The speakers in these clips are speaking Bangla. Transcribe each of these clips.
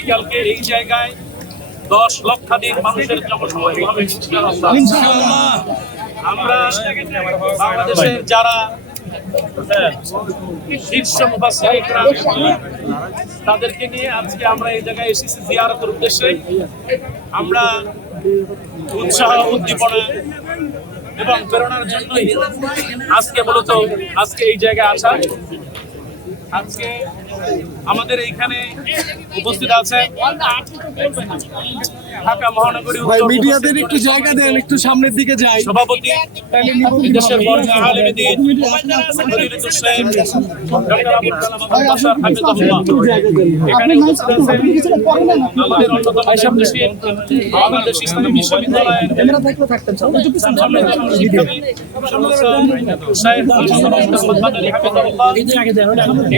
আগামীকালকে এই জায়গায় দশ লক্ষাধিক মানুষের আমরা বাংলাদেশের যারা শীর্ষ ইকরাম, তাদেরকে নিয়ে আজকে আমরা এই জায়গায় এসেছি জিয়ারতের উদ্দেশ্যে। আমরা উৎসাহ উদ্দীপনা এবং প্রেরণার জন্যই আজকে মূলত আজকে এই জায়গায় আসা। আজকে আমাদের এইখানে উপস্থিত আছে ঢাকা মহানগরী ভাই মিডিয়াদের একটু জায়গা দেন একটু সামনের দিকে যাই সভাপতি দেশের এখানে আমাদের অন্যতম বাংলাদেশ ইসলামী বিশ্ববিদ্যালয়ের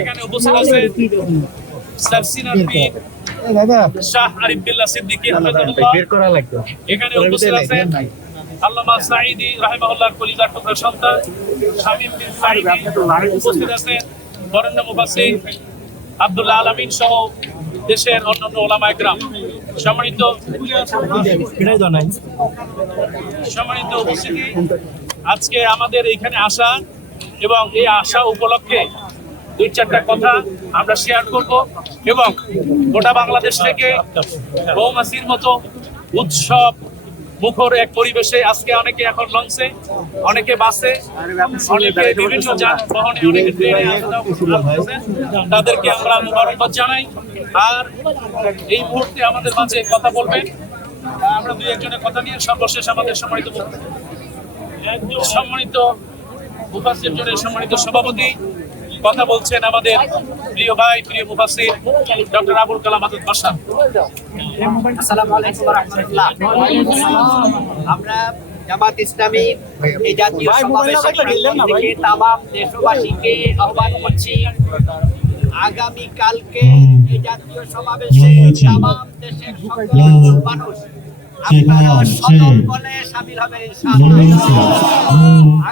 এখানে উপস্থিত আছে সাফসিনার পীর শাহ আরিফ বিল্লাহ সিদ্দিকী এখানে উপস্থিত আছেন আল্লামা সাঈদি রাহিমাহুল্লাহর কলিজার টুকরা সন্তান শামীম বিন সাঈদি উপস্থিত আছেন বরেণ্য মুফাসসির আব্দুল্লাহ আলামিন সহ দেশের অন্যান্য ওলামা একরাম। সম্মানিত সম্মানিত উপস্থিতি আজকে আমাদের এখানে আসা এবং এই আসা উপলক্ষে দুই চারটা কথা আমরা শেয়ার করব এবং গোটা বাংলাদেশ থেকে মৌমাছির মতো উৎসব, মুখর এক পরিবেশে আজকে অনেকে এখন লঞ্চে, অনেকে বাসে, অনেকে বিভিন্ন যানবাহনে অনেকে ট্রেনে। তাদেরকে আমরা মোবারকবাদ জানাই। আর এই মুহূর্তে আমাদের মাঝে কথা বলবেন। আমরা দুই একজনের কথা নিয়ে সর্বশেষ আমাদের সম্মানিত সম্মানিত জনের সম্মানিত সভাপতি। কথা বলছেন আমাদের প্রিয় ভাই প্রিয় মুফাসির ডক্টর আবুল কালাম আজাদ বাসা আসসালামু আলাইকুম ওয়া আমরা জামাত ইসলামী এই জাতীয় সমাবেশের প্রাঙ্গণ তামাম দেশবাসীকে আহ্বান করছি। আগামী কালকে এই জাতীয় সমাবেশে তামাম দেশের সকল মানুষ আপনারা বলে সামিল হবেন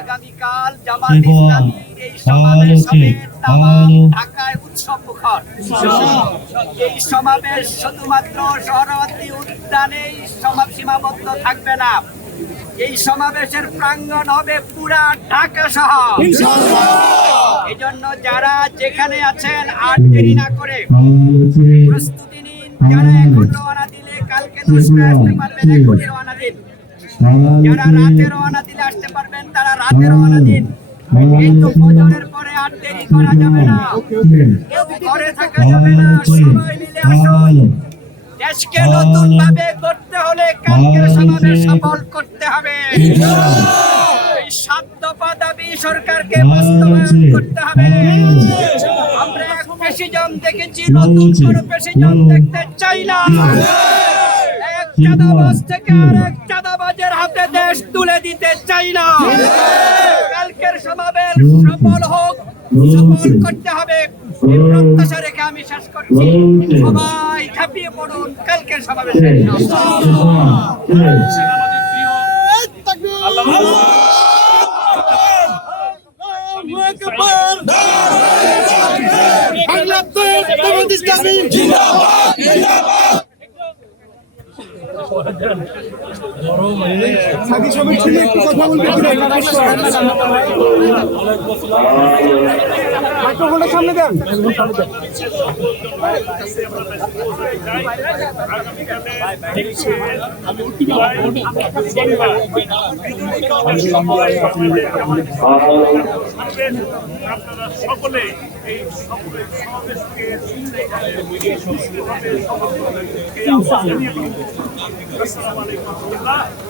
আগামীকাল জামাত ইসলামীর এই সমাবেশ হবে তামাম ঢাকায় উৎসব মুখর। এই সমাবেশ শুধুমাত্র সরহদ্দি উদ্যানেই সীমাবদ্ধ থাকবে না। এই সমাবেশের প্রাঙ্গণ হবে পুরা ঢাকা শহর। এই জন্য যারা যেখানে আছেন আর দেরি না করে প্রস্তুতি নিন। যারা এখন রওনা দিলে কালকে দশটায় আসতে পারবেন এখনই রওনা দিন। যারা রাতে রওনা দিলে আসতে পারবেন তারা রাতে রওনা দিন। কিন্তু ফজরের পরে আর দেরি করা যাবে না কেউ ঘরে থাকা যাবে না সবাই মিলে আসুন দেশকে নতুন ভাবে করতে হলে কালকের সমাবেশ সফল করতে হবে সাত দফা দাবি সরকারকে বাস্তবায়ন করতে হবে আমরা এক প্রেসিডেন্ট দেখেছি নতুন কোন প্রেসিডেন্ট দেখতে চাই না এক চাঁদাবাজ থেকে আর এক চাঁদাবাজের হাতে দেশ তুলে দিতে চাই না। সফল হোক সফল করতে হবে। এই প্রত্যাশা রেখে আমি শেষ করছি। সবাই ঝাঁপিয়ে পড়ুন। কালকের সমাবেশে আমাদের প্রিয় আল্লামা সাথী সবাই ছিল একটু কথা বলতে মাইক্রোফোনের সামনে দেন আপনারা সকলে এই সমাবেশকে আসসালামু আলাইকুম।